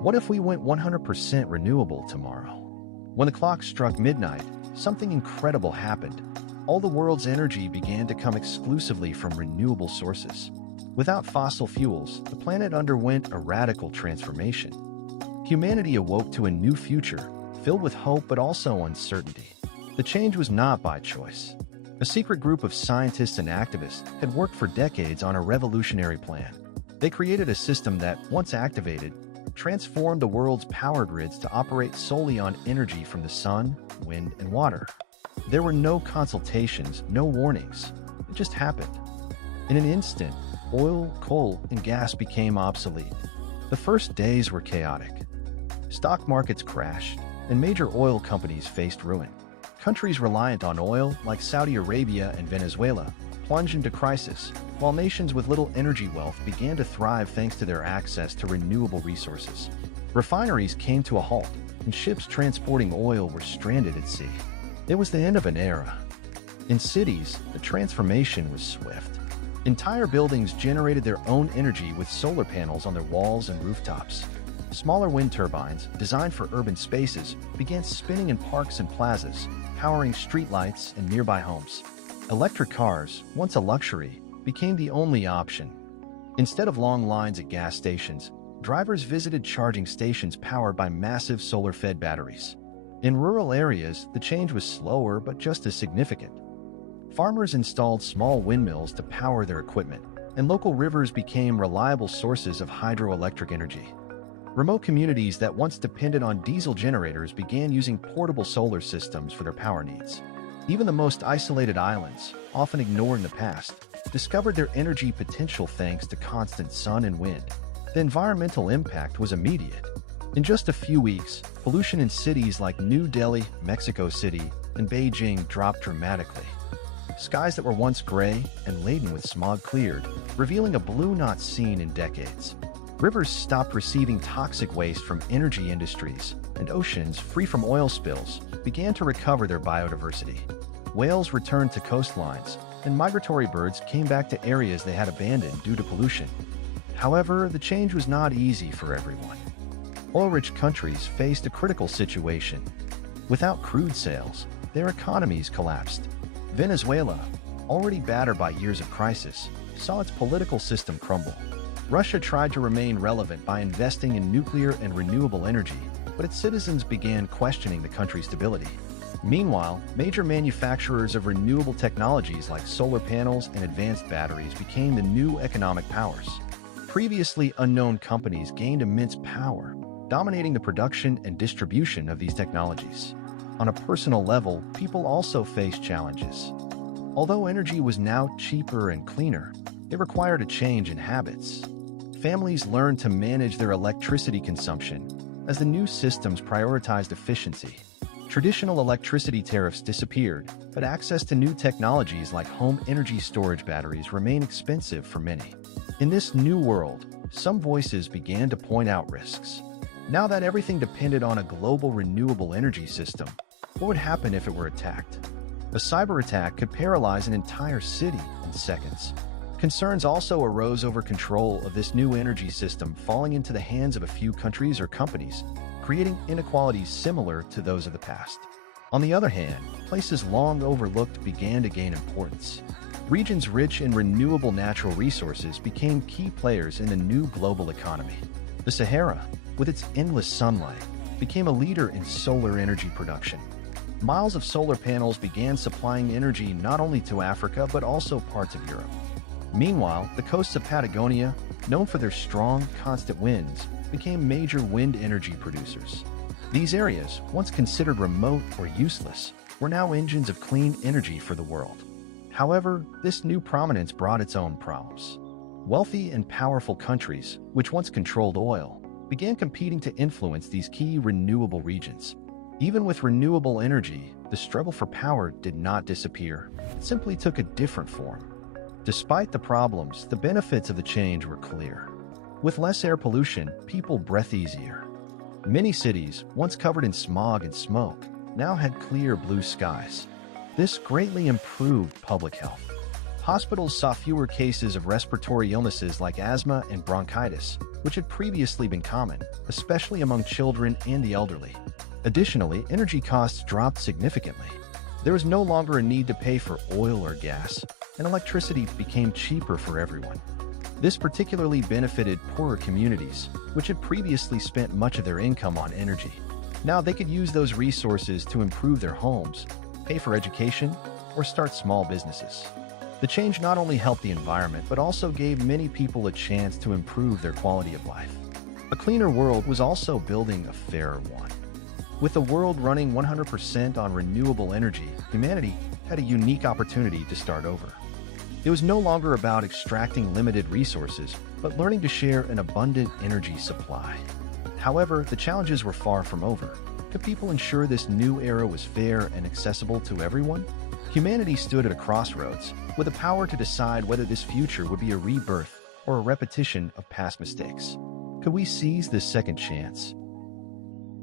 What if we went 100% renewable tomorrow? When the clock struck midnight, something incredible happened. All the world's energy began to come exclusively from renewable sources. Without fossil fuels, the planet underwent a radical transformation. Humanity awoke to a new future, filled with hope but also uncertainty. The change was not by choice. A secret group of scientists and activists had worked for decades on a revolutionary plan. They created a system that, once activated, transformed the world's power grids to operate solely on energy from the sun, wind, and water. There were no consultations, no warnings. It just happened. In an instant, oil, coal, and gas became obsolete. The first days were chaotic. Stock markets crashed, and major oil companies faced ruin. Countries reliant on oil, like Saudi Arabia and Venezuela, plunged into crisis, while nations with little energy wealth began to thrive thanks to their access to renewable resources. Refineries came to a halt, and ships transporting oil were stranded at sea. It was the end of an era. In cities, the transformation was swift. Entire buildings generated their own energy with solar panels on their walls and rooftops. Smaller wind turbines, designed for urban spaces, began spinning in parks and plazas, powering streetlights and nearby homes. Electric cars, once a luxury, became the only option. Instead of long lines at gas stations, drivers visited charging stations powered by massive solar-fed batteries. In rural areas, the change was slower but just as significant. Farmers installed small windmills to power their equipment, and local rivers became reliable sources of hydroelectric energy. Remote communities that once depended on diesel generators began using portable solar systems for their power needs. Even the most isolated islands, often ignored in the past, discovered their energy potential thanks to constant sun and wind. The environmental impact was immediate. In just a few weeks, pollution in cities like New Delhi, Mexico City, and Beijing dropped dramatically. Skies that were once gray and laden with smog cleared, revealing a blue not seen in decades. Rivers stopped receiving toxic waste from energy industries, and oceans, free from oil spills, began to recover their biodiversity. Whales returned to coastlines, and migratory birds came back to areas they had abandoned due to pollution. However, the change was not easy for everyone. Oil-rich countries faced a critical situation. Without crude sales, their economies collapsed. Venezuela, already battered by years of crisis, saw its political system crumble. Russia tried to remain relevant by investing in nuclear and renewable energy, but its citizens began questioning the country's stability. Meanwhile, major manufacturers of renewable technologies like solar panels and advanced batteries became the new economic powers. Previously unknown companies gained immense power, dominating the production and distribution of these technologies. On a personal level, people also faced challenges. Although energy was now cheaper and cleaner, it required a change in habits. Families learned to manage their electricity consumption as the new systems prioritized efficiency. Traditional electricity tariffs disappeared, but access to new technologies like home energy storage batteries remain expensive for many. In this new world, some voices began to point out risks. Now that everything depended on a global renewable energy system, what would happen if it were attacked? A cyber attack could paralyze an entire city in seconds. Concerns also arose over control of this new energy system falling into the hands of a few countries or companies, creating inequalities similar to those of the past. On the other hand, places long overlooked began to gain importance. Regions rich in renewable natural resources became key players in the new global economy. The Sahara, with its endless sunlight, became a leader in solar energy production. Miles of solar panels began supplying energy not only to Africa but also parts of Europe. Meanwhile, the coasts of Patagonia, known for their strong, constant winds, became major wind energy producers. These areas, once considered remote or useless, were now engines of clean energy for the world. However, this new prominence brought its own problems. Wealthy and powerful countries, which once controlled oil, began competing to influence these key renewable regions. Even with renewable energy, the struggle for power did not disappear. It simply took a different form. Despite the problems, the benefits of the change were clear. With less air pollution, people breathed easier. Many cities, once covered in smog and smoke, now had clear blue skies. This greatly improved public health. Hospitals saw fewer cases of respiratory illnesses like asthma and bronchitis, which had previously been common, especially among children and the elderly. Additionally, energy costs dropped significantly. There was no longer a need to pay for oil or gas, and electricity became cheaper for everyone. This particularly benefited poorer communities, which had previously spent much of their income on energy. Now they could use those resources to improve their homes, pay for education, or start small businesses. The change not only helped the environment, but also gave many people a chance to improve their quality of life. A cleaner world was also building a fairer one. With the world running 100% on renewable energy, humanity had a unique opportunity to start over. It was no longer about extracting limited resources, but learning to share an abundant energy supply. However, the challenges were far from over. Could people ensure this new era was fair and accessible to everyone? Humanity stood at a crossroads, with the power to decide whether this future would be a rebirth or a repetition of past mistakes. Could we seize this second chance?